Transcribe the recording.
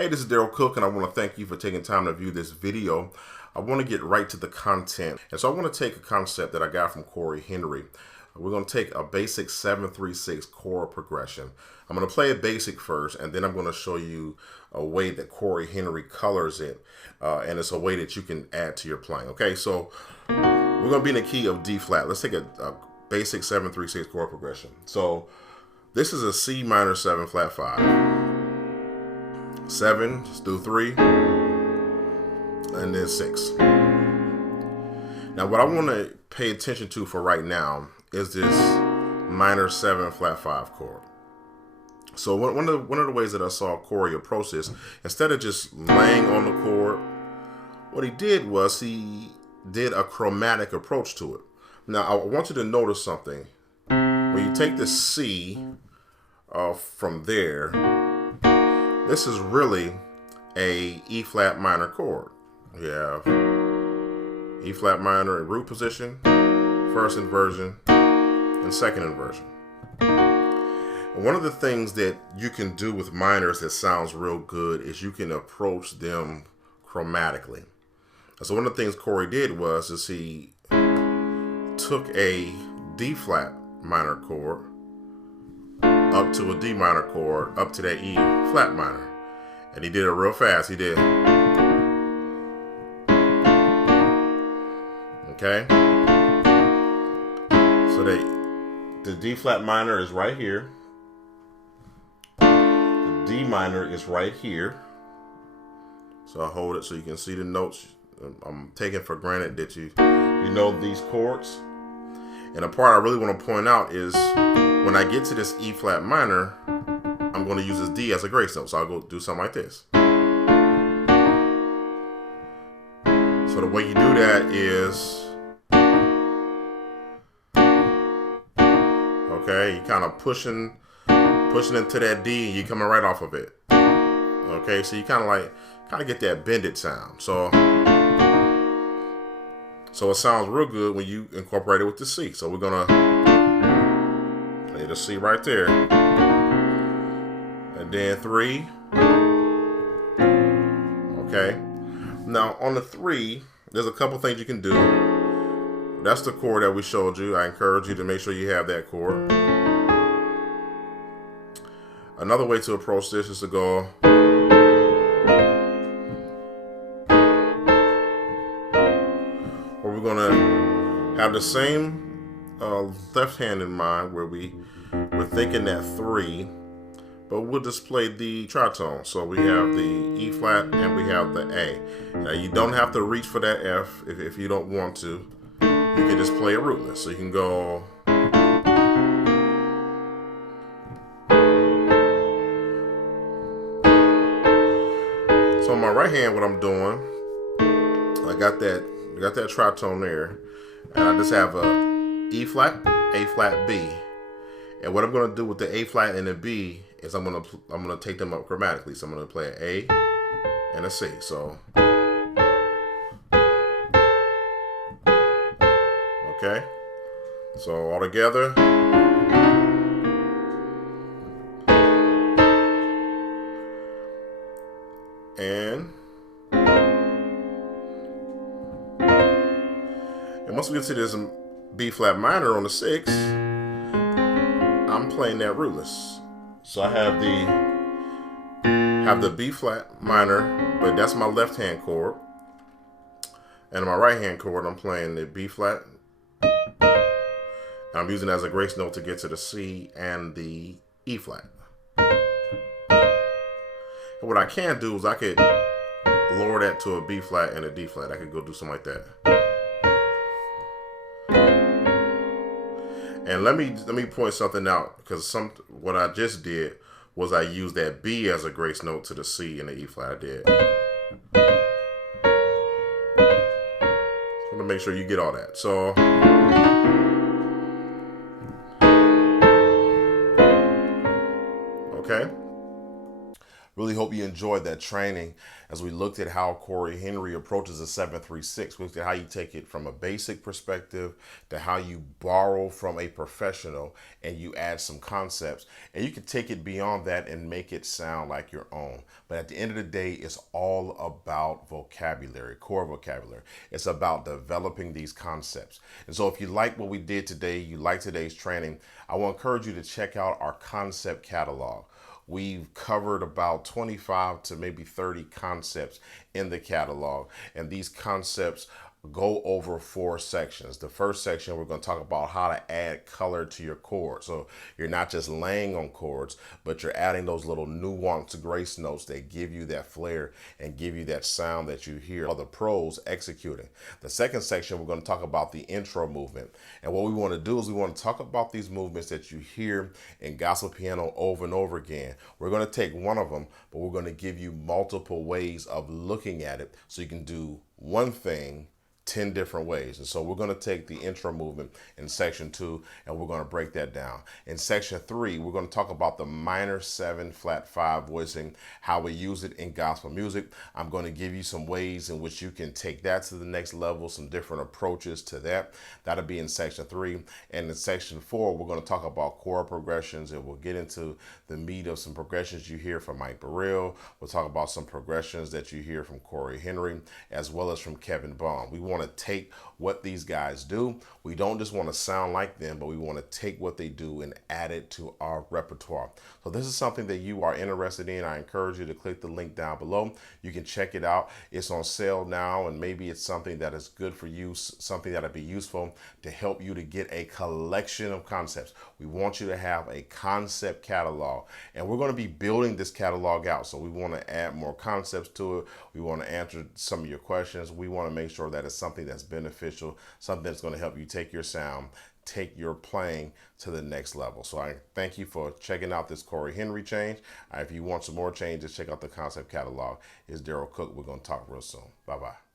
Hey, this is Daryl Cook, and I want to thank you for taking time to view this video. I want to get right to the content. And so I want to take a concept that I got from Cory Henry. We're going to take a basic 7-3-6 chord progression. I'm going to play it basic first, and then I'm going to show you a way that Cory Henry colors it. And it's a way that you can add to your playing. Okay, so we're going to be in the key of D flat. Let's take a basic 7-3-6 chord progression. So this is a C minor 7 flat 5. 7, let's do 3, and then 6. Now what I want to pay attention to for right now is this minor 7 flat 5 chord. So one of the ways that I saw Cory approach this, instead of just laying on the chord, what he did was he did a chromatic approach to it. Now I want you to notice something. When you take the C from there, this is really a E flat minor chord. You have E flat minor in root position, first inversion, and second inversion. And one of the things that you can do with minors that sounds real good is you can approach them chromatically. And so one of the things Cory did was he took a D flat minor chord up to a D minor chord, up to that E flat minor. And he did it real fast. He did. Okay? So the D flat minor is right here. The D minor is right here. So I hold it so you can see the notes. I'm taking for granted that you know these chords. And the part I really want to point out is when I get to this E flat minor, I'm going to use this D as a grace note. So I'll go do something like this. So the way you do that is, okay, you kind of pushing into that D, and you coming right off of it. Okay, so you kind of get that bended sound. So it sounds real good when you incorporate it with the C. So we're gonna play the C right there. And then 3. Okay. Now on the 3, there's a couple things you can do. That's the chord that we showed you. I encourage you to make sure you have that chord. Another way to approach this is to go where we're gonna have the same left hand in mind, where we're thinking that 3. But we'll just play the tritone. So we have the E flat and we have the A. Now you don't have to reach for that F if you don't want to. You can just play it rootless. So you can go. So on my right hand, what I'm doing, I got that tritone there, and I just have a E flat, A flat, B. And what I'm going to do with the A flat and the B is I'm gonna take them up chromatically. So I'm gonna play an A and a C. So okay. So all together. And once we get to this B flat minor on the 6, I'm playing that rootless. So I have the B flat minor, but that's my left hand chord. And on my right hand chord, I'm playing the B flat. And I'm using it as a grace note to get to the C and the E flat. And what I can do is I could lower that to a B flat and a D flat. I could go do something like that. And let me point something out, because what I just did was I used that B as a grace note to the C and the E flat. I did. I want to make sure you get all that. So okay. Really hope hope you enjoyed that training as we looked at how Cory Henry approaches a 7-3-6. We looked at how you take it from a basic perspective to how you borrow from a professional and you add some concepts. And you can take it beyond that and make it sound like your own. But at the end of the day, it's all about vocabulary, core vocabulary. It's about developing these concepts. And so if you like what we did today, you like today's training, I will encourage you to check out our concept catalog. We've covered about 25 to maybe 30 concepts in the catalog, and these concepts go over 4 sections. The first section, we're going to talk about how to add color to your chords. So you're not just laying on chords, but you're adding those little nuanced grace notes that give you that flair and give you that sound that you hear other pros executing. The second section, we're going to talk about the intro movement. And what we want to do is we want to talk about these movements that you hear in gospel piano over and over again. We're going to take one of them, but we're going to give you multiple ways of looking at it so you can do one thing 10 different ways. And so we're going to take the intro movement in section 2 and we're going to break that down. In section 3, we're going to talk about the minor 7 flat 5 voicing, how we use it in gospel music. I'm going to give you some ways in which you can take that to the next level, some different approaches to that. That'll be in section 3. And in section 4, we're going to talk about chord progressions, and we'll get into the meat of some progressions you hear from Mike Bereal. We'll talk about some progressions that you hear from Cory Henry, as well as from Kevin Bond. We want to take what these guys do. We don't just want to sound like them, but we want to take what they do and add it to our repertoire. So this is something that you are interested in. I encourage you to click the link down below. You can check it out. It's on sale now, and maybe it's something that is good for you, something that'll be useful to help you to get a collection of concepts. We want you to have a concept catalog, and we're going to be building this catalog out. So we want to add more concepts to it. We want to answer some of your questions. We want to make sure that it's something that's beneficial, something that's going to help you take your sound, take your playing to the next level. So I thank you for checking out this Cory Henry change. If you want some more changes, check out the concept catalog. It's Daryl Cook. We're going to talk real soon. Bye-bye.